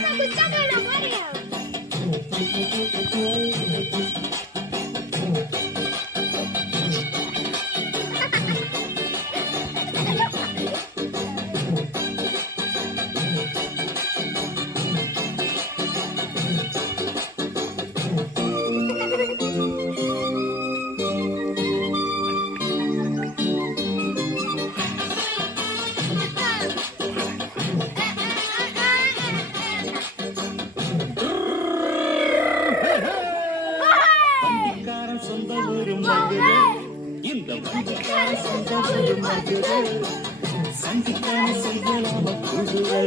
Mama, good job, Mario. Madurai. இந்த வண்டிக்கார சொந்த ஒரு மதுரை சந்திக்கான செய்யலாம குதிரை.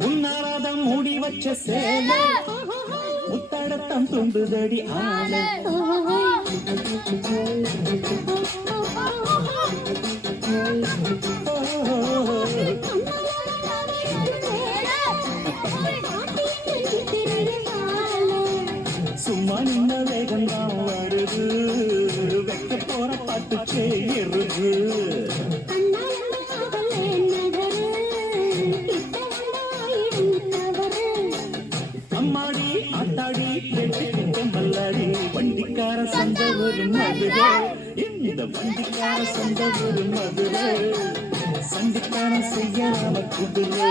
முன்னாராதம் மூடி வச்ச சேலை முத்தடத்தம் துண்டுதடி ஆலை. சும்மா நின்ன வேகம் தான் வருது. வைக்க போற பாட்டு செய்யறது அம்மாடி ஆத்தாடி ரெண்டு மல்லாடி வண்டிக்கார சந்த ஒரு மதுரை இந்த வண்டிக்கார சந்த ஒரு மதுரை சண்டிக்கான செய்யலாம குதிரை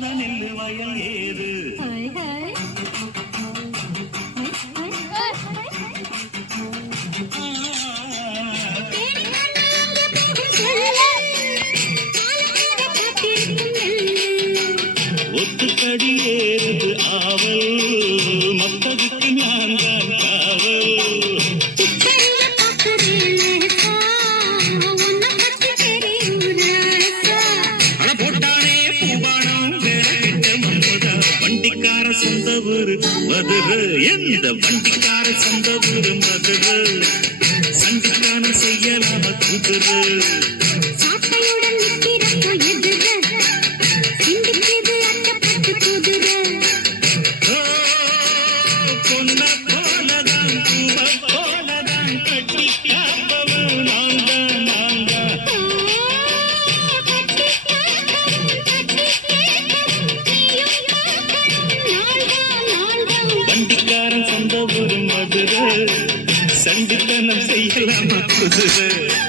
எத்துக்காத நெல்லு வயல் ஏது ஒத்துக்கடி வண்டிக்கார சொந்த ஊரு மதுரை. எந்த வண்டிக்கார சொந்த ஊரு மதுரை. சண்டிக்கான செய்யலாம குதிரை. பொன்ன போலதான் tatlı